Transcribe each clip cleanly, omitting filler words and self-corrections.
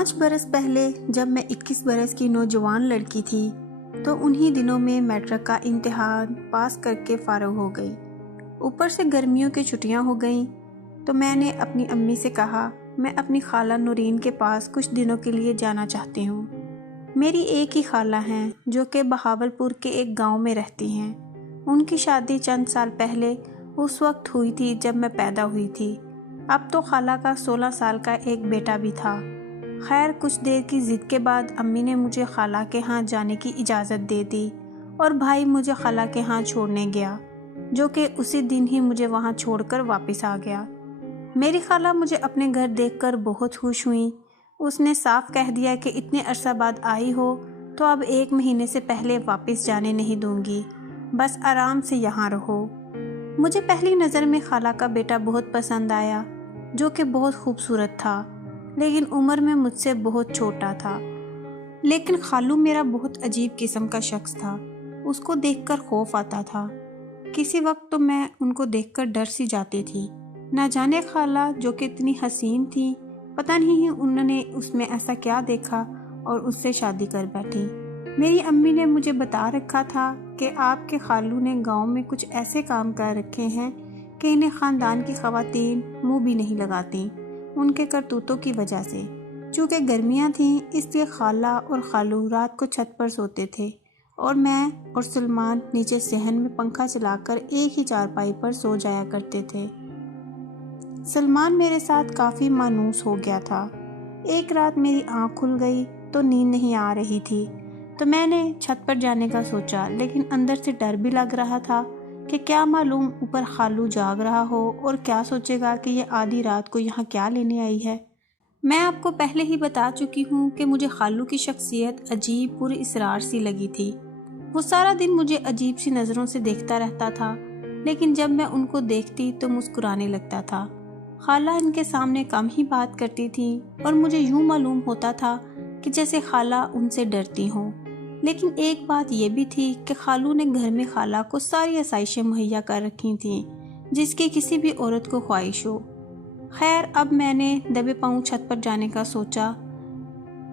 5 برس پہلے جب میں 21 برس کی نوجوان لڑکی تھی تو انہی دنوں میں میٹرک کا امتحان پاس کر کے فارغ ہو گئی۔ اوپر سے گرمیوں کی چھٹیاں ہو گئیں تو میں نے اپنی امی سے کہا میں اپنی خالہ نورین کے پاس کچھ دنوں کے لیے جانا چاہتی ہوں۔ میری ایک ہی خالہ ہیں جو کہ بہاولپور کے ایک گاؤں میں رہتی ہیں۔ ان کی شادی چند سال پہلے اس وقت ہوئی تھی جب میں پیدا ہوئی تھی۔ اب تو خالہ کا 16 سال کا ایک بیٹا بھی تھا۔ خیر کچھ دیر کی ضد کے بعد امی نے مجھے خالہ کے ہاں جانے کی اجازت دے دی اور بھائی مجھے خالہ کے ہاں چھوڑنے گیا، جو کہ اسی دن ہی مجھے وہاں چھوڑ کر واپس آ گیا۔ میری خالہ مجھے اپنے گھر دیکھ کر بہت خوش ہوئیں۔ اس نے صاف کہہ دیا کہ اتنے عرصہ بعد آئی ہو تو اب 1 مہینے سے پہلے واپس جانے نہیں دوں گی، بس آرام سے یہاں رہو۔ مجھے پہلی نظر میں خالہ کا بیٹا بہت پسند آیا، جو کہ بہت خوبصورت تھا لیکن عمر میں مجھ سے بہت چھوٹا تھا۔ لیکن خالو میرا بہت عجیب قسم کا شخص تھا، اس کو دیکھ کر خوف آتا تھا۔ کسی وقت تو میں ان کو دیکھ کر ڈر سی جاتی تھی۔ نہ جانے خالہ جو کہ اتنی حسین تھی، پتہ نہیں انہوں نے اس میں ایسا کیا دیکھا اور اس سے شادی کر بیٹھی۔ میری امی نے مجھے بتا رکھا تھا کہ آپ کے خالو نے گاؤں میں کچھ ایسے کام کر رکھے ہیں کہ انہیں خاندان کی خواتین منہ بھی نہیں لگاتی ان کے کرتوتوں کی وجہ سے۔ چونکہ گرمیاں تھیں اس لیے خالہ اور خالو رات کو چھت پر سوتے تھے اور میں اور سلمان نیچے صحن میں پنکھا چلا کر ایک ہی چارپائی پر سو جایا کرتے تھے۔ سلمان میرے ساتھ کافی مانوس ہو گیا تھا۔ ایک رات میری آنکھ کھل گئی تو نیند نہیں آ رہی تھی تو میں نے چھت پر جانے کا سوچا، لیکن اندر سے ڈر بھی لگ رہا تھا کہ کیا معلوم اوپر خالو جاگ رہا ہو اور کیا سوچے گا کہ یہ آدھی رات کو یہاں کیا لینے آئی ہے۔ میں آپ کو پہلے ہی بتا چکی ہوں کہ مجھے خالو کی شخصیت عجیب پر اسرار سی لگی تھی۔ وہ سارا دن مجھے عجیب سی نظروں سے دیکھتا رہتا تھا، لیکن جب میں ان کو دیکھتی تو مسکرانے لگتا تھا۔ خالہ ان کے سامنے کم ہی بات کرتی تھی اور مجھے یوں معلوم ہوتا تھا کہ جیسے خالہ ان سے ڈرتی ہوں۔ لیکن ایک بات یہ بھی تھی کہ خالو نے گھر میں خالہ کو ساری آسائشیں مہیا کر رکھی تھیں جس کی کسی بھی عورت کو خواہش ہو۔ خیر اب میں نے دبے پاؤں چھت پر جانے کا سوچا۔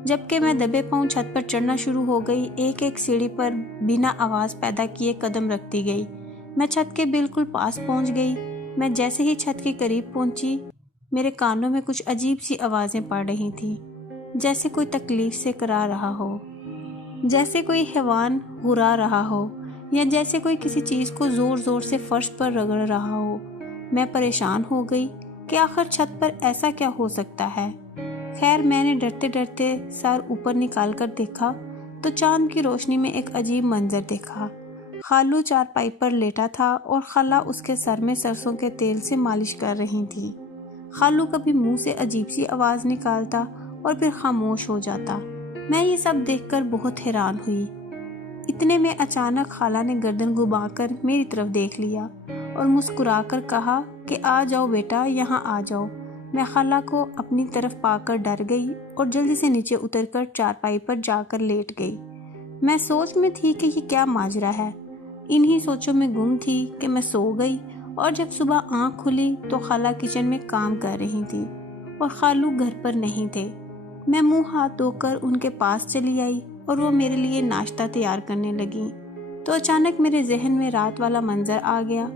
جبکہ میں دبے پاؤں چھت پر چڑھنا شروع ہو گئی، ایک ایک سیڑھی پر بنا آواز پیدا کیے قدم رکھتی گئی۔ میں چھت کے بالکل پاس پہنچ گئی۔ میں جیسے ہی چھت کے قریب پہنچی میرے کانوں میں کچھ عجیب سی آوازیں پڑ رہی تھیں، جیسے کوئی تکلیف سے کرا رہا ہو، جیسے کوئی حیوان غرا رہا ہو یا جیسے کوئی کسی چیز کو زور زور سے فرش پر رگڑ رہا ہو۔ میں پریشان ہو گئی کہ آخر چھت پر ایسا کیا ہو سکتا ہے۔ خیر میں نے ڈرتے ڈرتے سر اوپر نکال کر دیکھا تو چاند کی روشنی میں ایک عجیب منظر دیکھا۔ خالو چارپائی پر لیٹا تھا اور خالہ اس کے سر میں سرسوں کے تیل سے مالش کر رہی تھی۔ خالو کبھی منہ سے عجیب سی آواز نکالتا اور پھر خاموش ہو جاتا۔ میں یہ سب دیکھ کر بہت حیران ہوئی۔ اتنے میں اچانک خالہ نے گردن گھما کر میری طرف دیکھ لیا اور مسکرا کر کہا کہ آ جاؤ بیٹا، یہاں آ جاؤ۔ میں خالہ کو اپنی طرف پا کر ڈر گئی اور جلدی سے نیچے اتر کر چارپائی پر جا کر لیٹ گئی۔ میں سوچ میں تھی کہ یہ کیا ماجرا ہے۔ انہی سوچوں میں گم تھی کہ میں سو گئی اور جب صبح آنکھ کھلی تو خالہ کچن میں کام کر رہی تھی اور خالو گھر پر نہیں تھے۔ میں منہ ہاتھ دھو کر ان کے پاس چلی آئی اور وہ میرے لیے ناشتہ تیار کرنے لگی تو اچانک میرے ذہن میں رات والا منظر آ گیا۔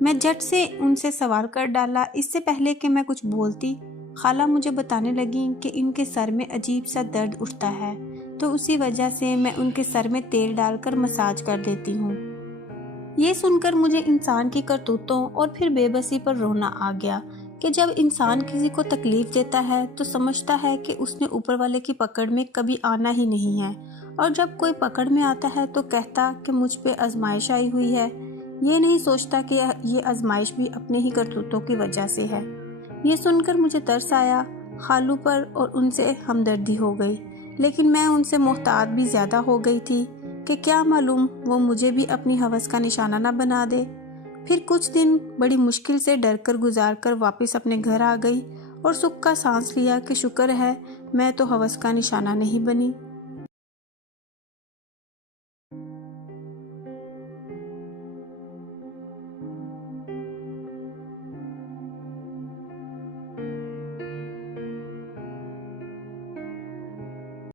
میں جھٹ سے ان سے سوال کر ڈالا۔ اس سے پہلے کہ میں کچھ بولتی خالہ مجھے بتانے لگیں کہ ان کے سر میں عجیب سا درد اٹھتا ہے تو اسی وجہ سے میں ان کے سر میں تیل ڈال کر مساج کر دیتی ہوں۔ یہ سن کر مجھے انسان کی کرتوتوں اور پھر بے بسی پر رونا آ گیا کہ جب انسان کسی کو تکلیف دیتا ہے تو سمجھتا ہے کہ اس نے اوپر والے کی پکڑ میں کبھی آنا ہی نہیں ہے، اور جب کوئی پکڑ میں آتا ہے تو کہتا کہ مجھ پہ آزمائش آئی ہوئی ہے۔ یہ نہیں سوچتا کہ یہ آزمائش بھی اپنے ہی کرتوتوں کی وجہ سے ہے۔ یہ سن کر مجھے ترس آیا خالو پر اور ان سے ہمدردی ہو گئی، لیکن میں ان سے محتاط بھی زیادہ ہو گئی تھی کہ کیا معلوم وہ مجھے بھی اپنی ہوس کا نشانہ نہ بنا دے۔ پھر کچھ دن بڑی مشکل سے ڈر کر گزار کر واپس اپنے گھر آ گئی اور سکھ کا سانس لیا کہ شکر ہے میں تو ہوس کا نشانہ نہیں بنی۔